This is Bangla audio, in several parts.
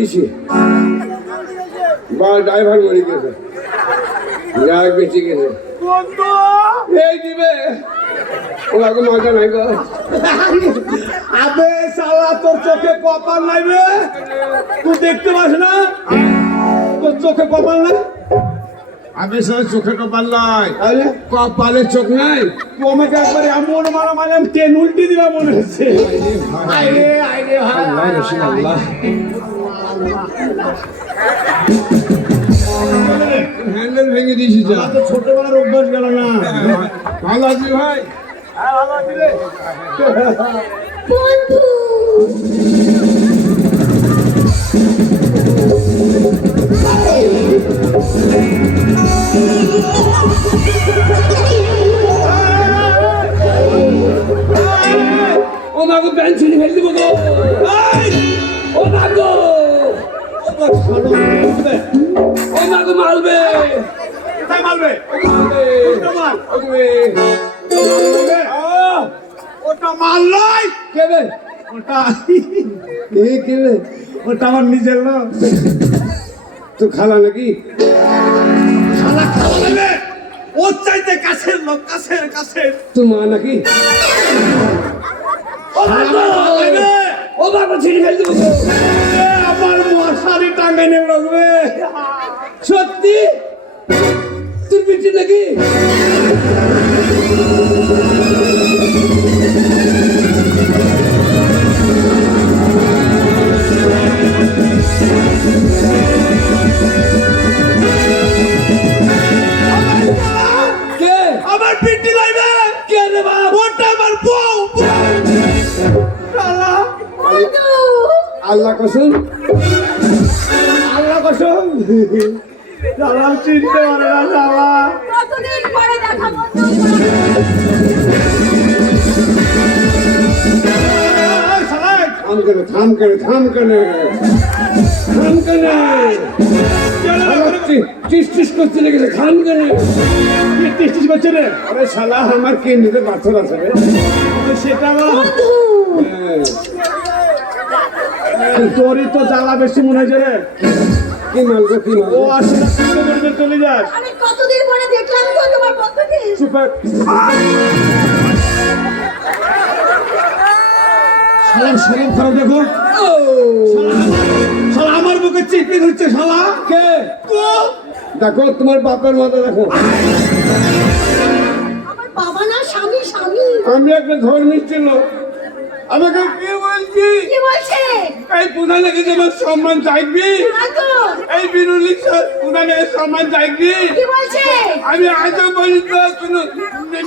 দিছি বা ড্রাইভার মরে গেছে যাই বেঁচে গেছে এই দিবে ওকে মজা নাই গো আবে শালা তোর চোখে কপাল নাই রে তুই দেখতে পাস না তোর চোখে কপাল নাই আবে সবাই চোখে কপাল নাই তাহলে কপালে চোখ নাই তুই আমাকে একবার এমন মারা মানে আমি ট্রেন উল্টি দিলাম মনে হচ্ছে আইরে আইরে আল্লাহ রসুল আল্লাহ হ্যান্ডেল ভেঙে দিয়েছি যা তো ছোটবেলার অভ্যাস গেল না ভালো আছি ভাই ভালো আছি রে বন্ধু ও মা গো প্যান্ট ছিঁড়ে ফেলে দিব গো ও মা গো ও মা গো মারবে কোথায় মারবে ওটা মাল নয় কেবে ওটা কেবে ওটা আমার নিজের লোক তো খালা নাকি খালা খাওয়া নেবে ওর চাইতে কাছের লোক কাছের কাছের তোর মা নাকি ও বাবা নেবে ও বাবা ছিঁড়ে ফেলে দিব গো আমার মশারি টাঙ্গে নেবে লাগবে সত্যি তোর পিঠে নাকি কে আমার পিটি লাগবে কে রে বাপ ওটা আমার বউ শালা বন্ধু আল্লাহ কসম আল্লাহ কসম শালা চিনতে পারে না শালা কতদিন পরে দেখা বন্ধু শালা থাম করে টিস করতে লেগেছে খাম কেন টেস্টিস করছে রে আরে শালা আমার কেন্দ্রিতে পাথর আছে রে সেটা আমার বন্ধু তোরই তো জ্বালা বেশি মনে হয়েছে রে কি মালগো কি ও মালগো আসে না তুই তো বলবে চলে যাস আমি কতদিন পরে দেখলাম তো তোমার বন্ধুকে সুপার শালার শরীর খারাপ দেখো শালা আমার বুকে চিপি ধরছে শালা কে তো দেখো তোমার বাপের মাথা দেখো আমার বাবা না স্বামী স্বামী আমি একটা ধর্মী ছিল আমাকে কে বলছি কি বলছে এই প্রধানকে তোমার সম্মান চাইবি আগো এই বিরুলি প্রধানের সম্মান চাইবি কি বলছে আমি আজও বলি তো কোনো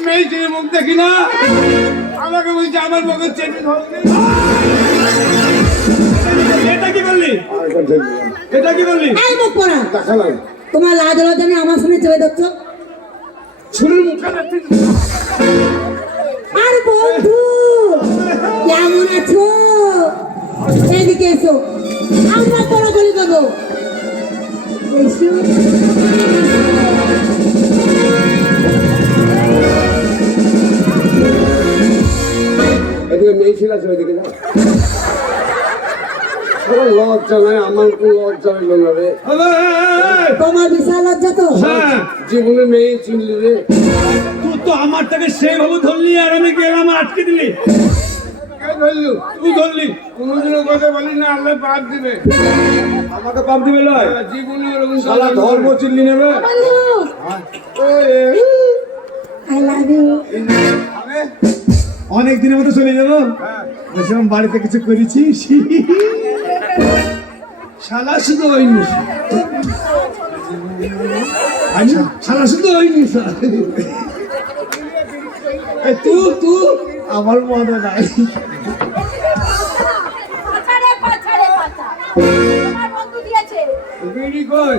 মেয়ে ছেলে মুখ দেখি না আমাকে বলছে আমার মুখে চেপে ধরবি এটা কি বললি এটা কি বললি এই মুখ পড়া দেখালাম তোমার লাজ লজ্জা নেই আমার সামনে চেয়ে দেখছো ছুরির মুখে দেখছি আর বন্ধু কেমন আছো এদিকে এসো আমরা তোরা বলি দেবো এসো এদিকে মেয়ে ছিল আছে ওইদিকে না লজ্জা নাই আমার কোনো লজ্জা হইল না রে তোমার বিশাল লজ্জা তো হ্যাঁ জীবনে মেয়ে চিনলি রে তুই তো আমার থেকে সেইভাবে ধরলি আর আমি গেলাম আটকে দিলি কে ধরলু তুই ধরলি কোনোদিনও কথা বলি না আল্লাহ পাপ দিবে আমাকে পাপ দিবে লয় জীবনে ওরকম শালা ধর্ম চিল্লি নেবে বন্ধু আই লাভ ইউ অনেক দিনের মতো চলে যাবো বলছিলাম বাড়িতে কিছু করেছিস শালা শুধু হয়নি শালা শুধু হয়নি তুই আমার মনে নাই পাছাড়ে পাছাড়ে পাছা তোমার বন্ধু দিয়েছে বিড়ি কই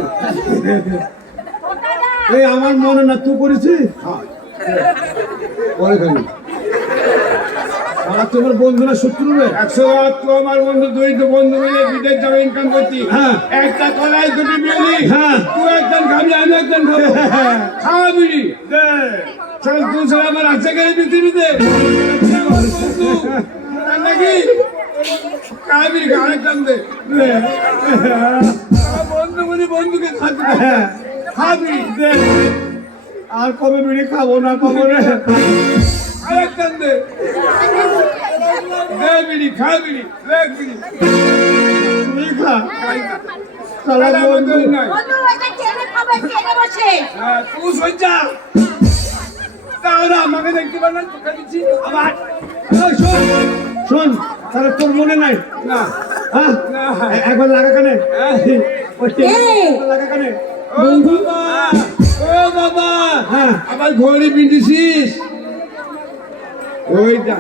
ওটা না এই আমার মনে না তুই করেছিস পরে খালি আর তোমার বন্ধুরা শত্রু রে 100 তো আমার বন্ধু দুই তো বন্ধু মিলে বিদেশ যাবে ইনকাম করছি হ্যাঁ। একটা কলাই দুটি বিড়ি হ্যাঁ। তুই একজন খাবি আমি একজন খাবো খাওয়া বিড়ি চল তুই ছাড়া আমার আছে কেন পৃথিবীতে বন্ধু, নাকি খাবি গানে কান্দে বন্ধু বলি বন্ধুকে খাতে খাবি দে আর কবে বিড়ি খাবো না পাবো রে আরেক কান্দে দে বিড়ি খা বিড়ি লেখ বিড়ি তুই খা সালা সালা বন্ধু বন্ধু নাই বন্ধু এটা টেনে খাবে টেনে বসে হ্যাঁ তুই সজ্জা তাহলে আমাকে দেখতে পার না তোকে দিচ্ছি আবার এই শোন শোন তাহলে তোর মনে নাই না হ্যাঁ না একবার লাগা কানে ওই এই! লাগা কানে ও বাবা ও বাবা হ্যাঁ। আবার ঘড়ি পিন্ধিছিস ওইটা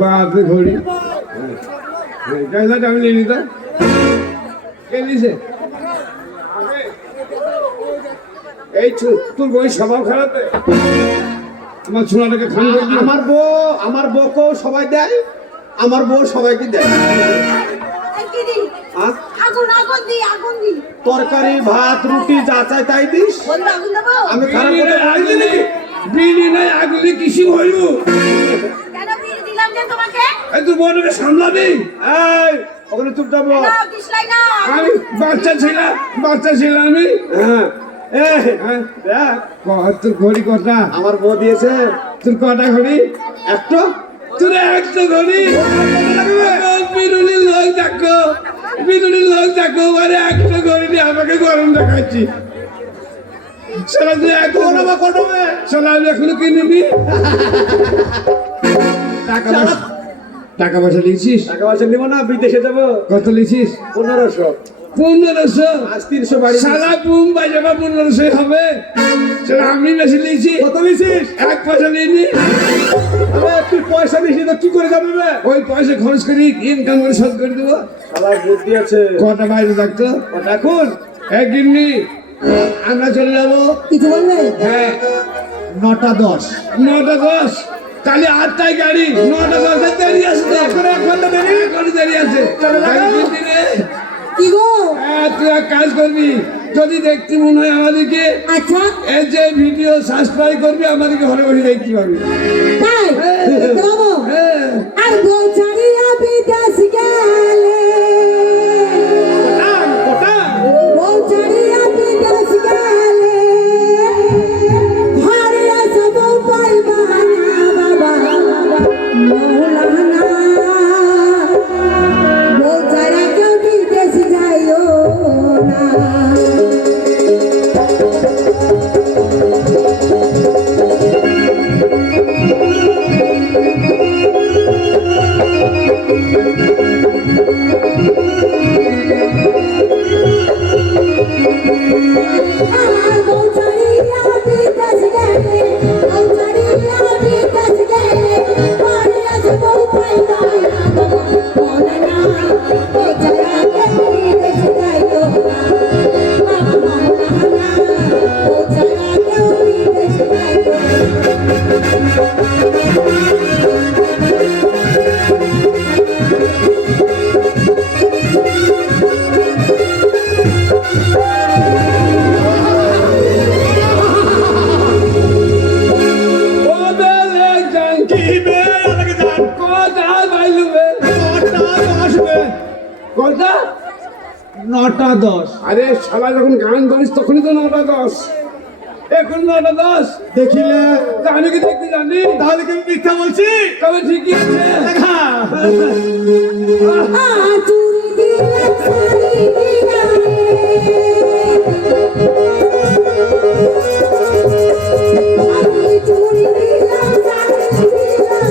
বাপরে ঘড়ি গাইলাটা আমি নিয়ে নিতাম কে নিছে এই তোর বই স্বভাব খারাপ রে। আমার ছোড়াটাকে খান করবি আমার বউকেও সবাই দেয় আমার বউ সবাইকে দেয় এই কি দি আর আগুন আগুন দি আগুন দি তরকারি ভাত রুটি যা চাই তাই দিস বন্ধু আগুন দেবো আমি খারাপ বিড়ি কথা নাই, বলছি নাকি বিড়ি নাই আগুলি কিসি হইল কেন বিড়ি দিলাম যে তোমাকে এই তোর বোনকে সামলাবি এই ওখানে চুপচাপ বল। না দিসলাই না আমি বাচ্চা ছিলাম আমি হ্যাঁ এই হ্যাঁ দেখ তোর ঘড়ি কটা আমার বউ দিয়েছে তোর কটা ঘড়ি একটা তোর একটা ঘড়ি বিরুলির লোক দেখো মানে একটা ঘড়ি নিয়ে আমাকে গরম দেখাচ্ছি সারা তুই এক কটবে সালা আমি এখনো কিনিনি টাকা পয়সা লিখছিস টাকা পয়সা নিব না বিদেশে যাবো কত লিখছিস 1500 1500 আজ 300 বাড়ি সারা বুম বাজাবা 1500 হবে সেটা আমি বেশি লিখছি কত নিছিস এক পয়সা নিইনি আরে তুই পয়সা নিছিস তো কি করে যাবি বে ওই পয়সা খরচ করি ইনকাম করে শোধ করে দেবো শালা বুদ্ধি আছে কটা বাইরে থাকতো কত এখন একদিনই আমরা চলে যাবো কিছু বলবে হ্যাঁ 9টা 10 9:10 তাহলে 8টায় গাড়ি 9:10 দেরি আছে তো এখন 1 ঘন্টা দেরি এখনো দেরি আছে চলে যাবো। একদিন রে। কি গো হ্যাঁ তুই এক কাজ করবি যদি দেখতে মনে হয় আমাদেরকে আচ্ছা এই যে ভিডিও সাবস্ক্রাইব করবি আমাদেরকে ঘরে বসে দেখতে পাবি তাই দেখতে পাবো হ্যাঁ আর বউ ছাড়িয়া বিদেশ গেলে কটা বউ ছাড়িয়া বিদেশ গেলে ঘরে আসে বউ পাইবা না বাবা মৌলানা বউ ছাড়া কেউ বিদেশ যাইও না আমার বউ ছাড়িয়া বিদেশ গেলে বউ ছাড়িয়া বিদেশ গেলে ঘরে আসে বউ পাইবা না বাবা মৌলানা বউ ছাড়া কেউ বিদেশ যাইও না বাবা মৌলানা বউ ছাড়া কেউ বিদেশ যাইও না ও বেলে জানকি বে আলাকে জান কোথা বাইলুবে 9টা 10 বে কোথা 9টা 10 আরে শালা যখন গান ধরিস তখনই তো 9:10 এখন 9:10 দেখিলে আমি কি দেখতে জানি তাহলে কি আমি মিথ্যা বলছি তবে ঠিকই আছে দেখা চুরি দিলাম শাড়ি দিলাম আমি চুরি দিলাম শাড়ি দিলাম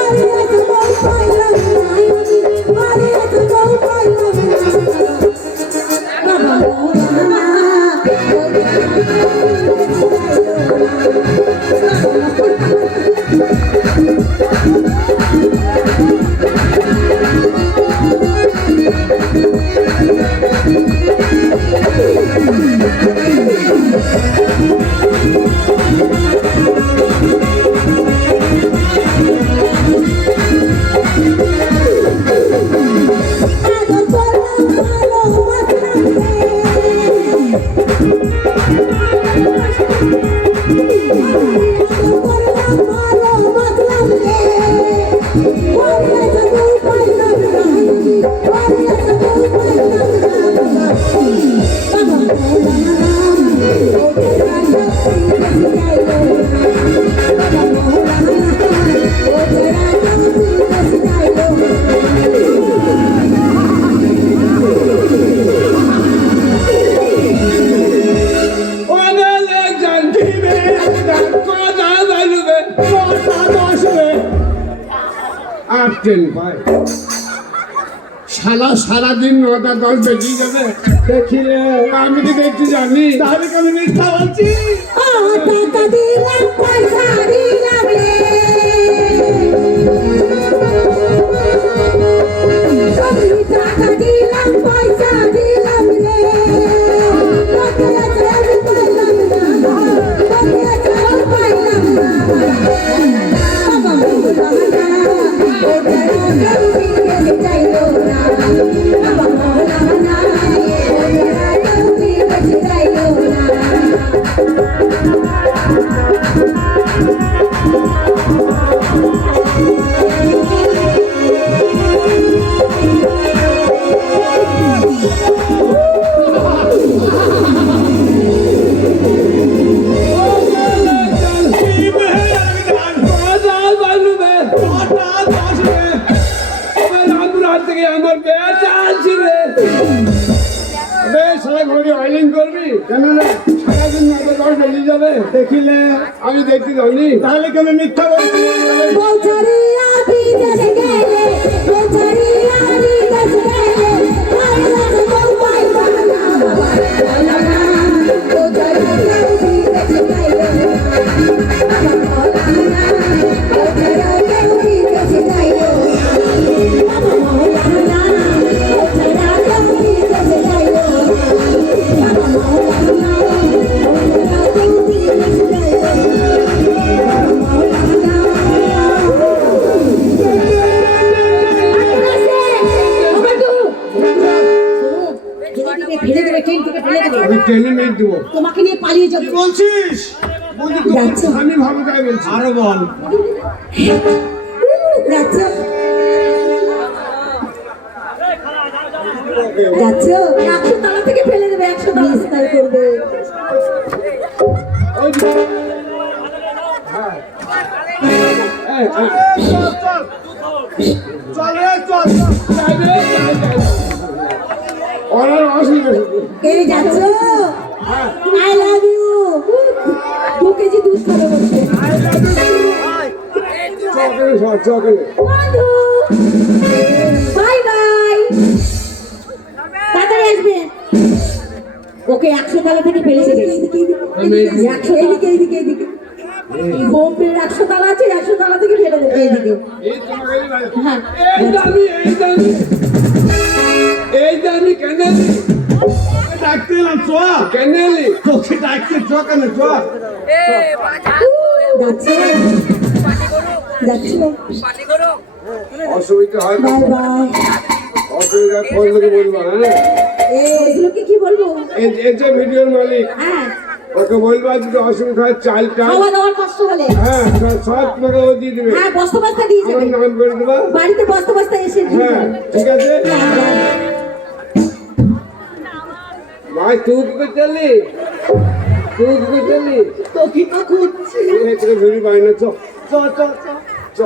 আরে এত বউ পাইলাম না আরে এত বউ পাইলাম না বাবা মৌলানা আদর করলাম ভালো বাসলাম আদর করলাম ভালো বাসলাম শালা সারাদিন 9টা 10 বেজে যাবে। দেখি রে, আমি কি দেখতে জানি? তাহলে কি আমি মিথ্যা বলছি? টাকা দিলাম পয়সা দিলাম রে আমি টাকা দিলাম পয়সা দিলাম রে তোকে চাল পাইলাম না তোকে চাল পাইলাম না বাবা মোলানা ও তেরা কেউ চাইলো না বাবা মোলানা ও তেরা কেউ চাইলো না দেখিলে আমি দেখতে জানি। তাহলে কি আমি মিথ্যা বলছি? बोचरिया भी दस गए बोचरिया भी दस गए मारला तो पाई बना बोलना बोचरिया भी दस गए बाबा बोलना बोचरिया भी दस गए बाबा बोलना बोचरिया भी दस गए बाबा बोलना बोचरिया भी दस गए আমি টেনে নিয়ে দেবো। তোমাকে নিয়ে পালিয়ে যাবো বলছিস? বলছি তো, যাচ্ছ? আমি ভালো তাই বলছি। আরো বল। যাচ্ছ যাচ্ছ 100 তলা থেকে ফেলে দেবে 100 তলা স্টাইল করবে ওই যে, হ্যাঁ। চল রে, চল চল। যাই রে, যাই, যাই। ওরা অসুবিধা নেই। কে যাচ্ছ আই লাভ ইউ 2 কেজি দুধ খাবে বলছে চকেলে সর, চকেলে। বন্ধু বাই বাই তাড়াতাড়ি আসবে ওকে 100 তলা থেকে ফেলে দেবে 100 এইদিকে বোম্বের 100 তলা আছে 100 তলা থেকে ফেলে দেবে এইদিকে এই তোমাকে এই হ্যাঁ দামি কেন এলি? ডাকতে এলাম, চ। কেন এলি? তোকে ডাকতে চ কেন, চ। যাচ্ছে যাচ্ছে অসুবিধা হয় তো? বাই বাই অসুবিধা ফোন থেকে বলবো, হ্যাঁ? এই লোককে কি বলবো এই যে ভিডিওর মালিক, হ্যাঁ ওকে বলবো যদি অসুবিধা হয় চালটা, খাওয়া দাওয়ার কষ্ট হলে হ্যাঁ সব তোমাকে ও দিয়ে দেবে। হ্যাঁ বস্তা দিয়ে আমার যাবে নাম করে দেবা। বাড়িতে বস্তা এসে দিয়ে হ্যাঁ যাবে। ঠিক আছে। হ্যাঁ, ভাই তুই কি করতে এলি? তুই কি করতে এলি? তোকে তো খুঁজছি। এই তোকে ভিডিও পাই না, চ চ চ চ চ।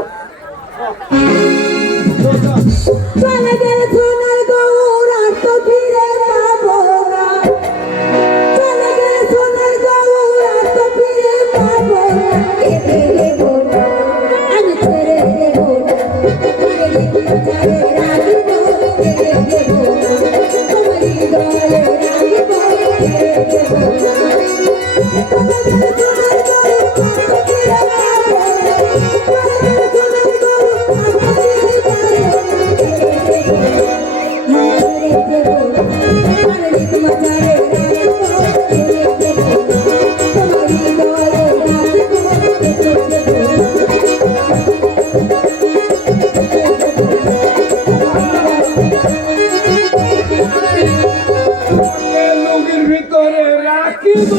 চলে গেলে সোনার গৌর আর তো ফিরে পাবো না চলে গেলে সোনার গৌর আর তো ফিরে পাবো না কেটে দেবো না আমি ছেড়ে দেবো না তোমার হৃদয়ে রাখবো কেটে দেবো না তোমার হৃদয়ে রাখবো কেটে দেবো না চলে গেলে সোনার গৌর আর তো ফিরে পাবো না চলে গেলে সোনার গৌর আর তো ফিরে পাবো না লোকের ভিতরে রাখিব